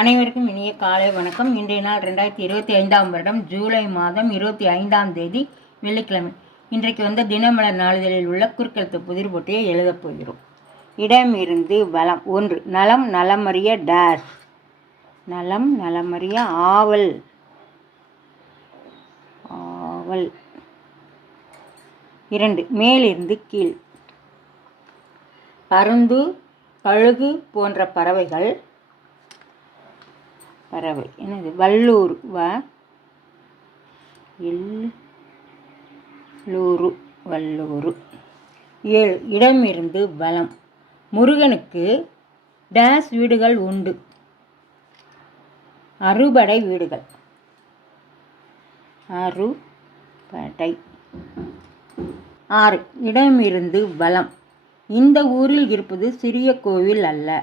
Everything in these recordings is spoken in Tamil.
அனைவருக்கும் இனிய காலை வணக்கம். இன்றைய நாள் 2025ஆம் வருடம் ஜூலை மாதம் 25ஆம் தேதி வெள்ளிக்கிழமை. இன்றைக்கு வந்த தினமலர் நாளிதழில் உள்ள குறுக்கெழுத்து புதிர் போட்டியை எழுதப் போகிறோம். இடமிருந்து வலம். 1. நலம் நலமறிய டேஷ். நலம் நலமறிய ஆவல். ஆவல். 2. மேலிருந்து கீழ். பருந்து கழுகு போன்ற பறவைகள். பறவை என்னது? வல்லூர். வல்லூரு. வல்லூரு. 7. இடமிருந்து வலம். முருகனுக்கு டேஸ் வீடுகள் உண்டு. அறுபடை வீடுகள். அறுபடை. 6. இடமிருந்து வலம். இந்த ஊரில் இருப்பது சிறிய கோவில் அல்ல,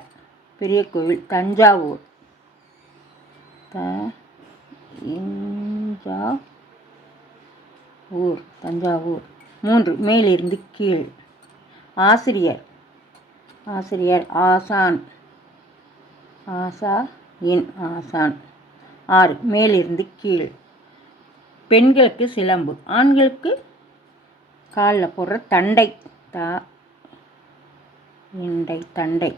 பெரிய கோவில். தஞ்சாவூர். தஞ்சாவூர். 3. மேலிருந்து கீழ். ஆசிரியர். ஆசிரியர். ஆசான். ஆசான். 6. மேலிருந்து கீழ். பெண்களுக்கு சிலம்பு, ஆண்களுக்கு காலில் போடுற தண்டை. தண்டை.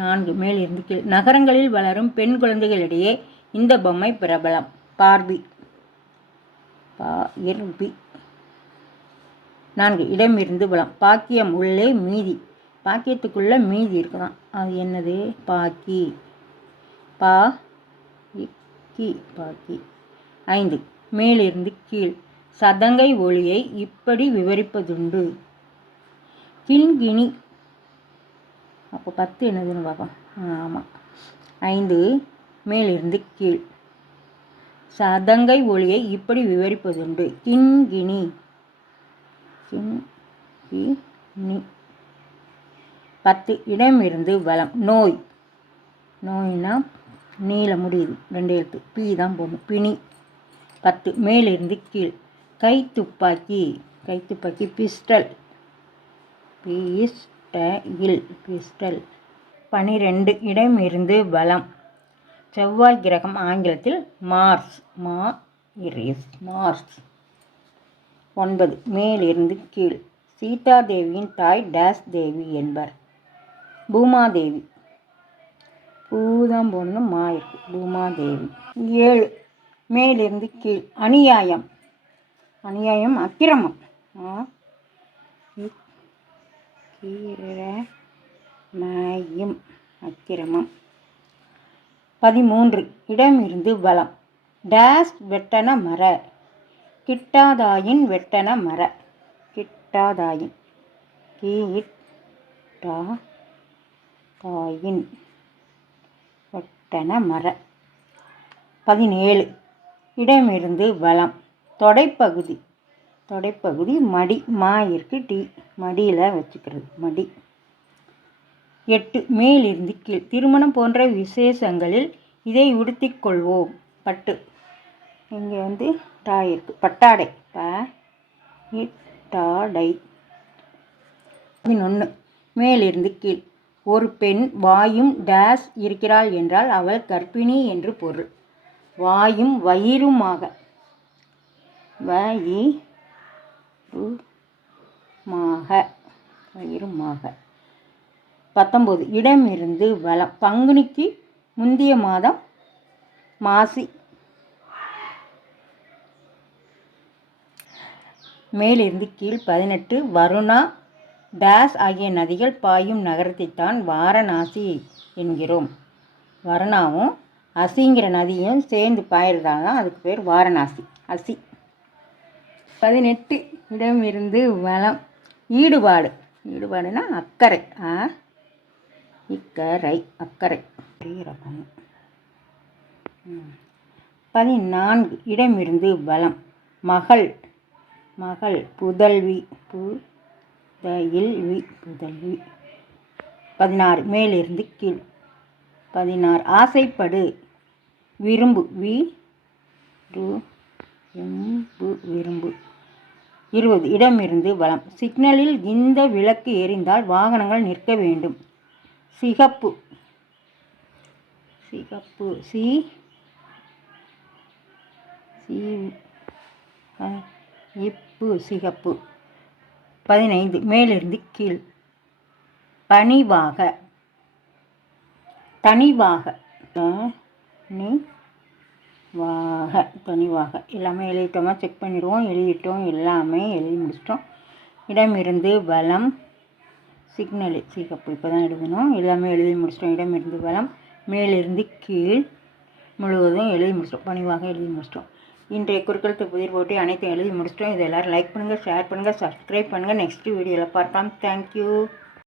4. மேலிருந்து கீழ். நகரங்களில் வளரும் பெண் குழந்தைகளிடையே இந்த பொம்மை பிரபலம். பார்பி. 4. இடமிருந்து வலம். பாக்கியம் உள்ளே மீதி. பாக்கியத்துக்குள்ள மீதி இருக்கலாம், அது என்னது? பாக்கி. பாக்கி. 5. மேலிருந்து கீழ். சதங்கை ஒளியை இப்படி விவரிப்பதுண்டு. கிண்கிணி. அப்போ 10 என்னதுன்னு பார்ப்போம். ஆமாம். 5. மேலிருந்து கீழ். சதங்கை ஒளியை இப்படி விவரிப்பதுண்டு. கிண்கிணி. 10. இடமிருந்து வலம். நோய். நோய்னா நீல முடியுது, 2 எழுத்து. பி தான் போடணும். பிணி. 10. மேலிருந்து கீழ். கைத்துப்பாக்கி. கைத்துப்பாக்கி. பிஸ்டல். பிஸ்டல். 12. இடமிருந்து வலம். செவ்வாய் கிரகம், ஆங்கிலத்தில் மார்ஸ். மார்ஸ். 9. மேலிருந்து கீழ். சீதாதேவியின் தாய் டேஸ் தேவி என்பர். பூமாதேவி. பூதான் போடணும், மா இருக்கு. பூமாதேவி. 7. மேலிருந்து கீழ். அநியாயம். அநியாயம் அக்கிரமம். அக்கிரமம். 13. இடமிருந்து வலம். டேஸ் வெட்டன மர. கிட்டாதாயின் வெட்டன மர. கிட்டாதாயின். வெட்டன மர. 17. இடமிருந்து வலம். தொடைப்பகுதி. தொடைப்பகுதி. மடி. மா இருக்கு, டி. மடியில் வச்சுக்கிறது, மடி. 8. மேலிருந்து கீழ். திருமணம் போன்ற விசேஷங்களில் இதை உடுத்திக் கொள்வோம். பட்டு. இங்கே டா இருக்கு. பட்டாடை. பட்டாடை. 11. மேலிருந்து கீழ். ஒரு பெண் வாயும் டேஸ் இருக்கிறாள் என்றால் அவள் கர்ப்பிணி என்று பொருள். வாயும் வயிறுமாக. வயிறுமாக. 19. இடமிருந்து வலம். பங்குனிக்கு முந்திய மாதம் மாசி. மேலிருந்து கீழ். 18. வருணா டேஸ் ஆகிய நதிகள் பாயும் நகரத்தைத்தான் வாரணாசி என்கிறோம். வருணாவும் அசிங்கிற நதியும் சேர்ந்து பாயிறதால தான் அதுக்கு பேர் வாரணாசி. அசி. 18. இடமிருந்து வலம். ஈடுபாடு. ஈடுபாடுனா அக்கறை. அக்கறை. 14. இடமிருந்து வலம். மகள். மகள். புதல்வி. புதல்வி. 16. மேலிருந்து கீழ். 16. ஆசைப்படு. விரும்பு. விரும்பு. 20. இடமிருந்து வலம். சிக்னலில் இந்த விளக்கு எரிந்தால் வாகனங்கள் நிற்க வேண்டும். சிகப்பு. சிகப்பு இப்பு சிகப்பு. 15 மேலிருந்து கீழ். பணிவாக தனிவாக தனிவாக எல்லாமே எழுதிட்டோமா செக் பண்ணிடுவோம். எழுதிட்டோம், எல்லாமே எழுதி முடிச்சிட்டோம். இடமிருந்து வலம் சிக்னலு சிகப்பு இப்போ தான் எழுதணும். எல்லாமே எழுதி முடிச்சிட்டோம். இடமிருந்து வலம் மேலிருந்து கீழ் முழுவதும் எழுதி முடிச்சிட்டோம். பணிவாக எழுதி முடிச்சிட்டோம். இன்றைய குறுக்கெழுத்து புதிர் போட்டி அனைத்தும் எழுதி முடிச்சிட்டோம். இதை எல்லோரும் லைக் பண்ணுங்கள், ஷேர் பண்ணுங்கள், சப்ஸ்கிரைப் பண்ணுங்கள். நெக்ஸ்ட் வீடியோவில் பார்க்கலாம். தேங்க்யூ.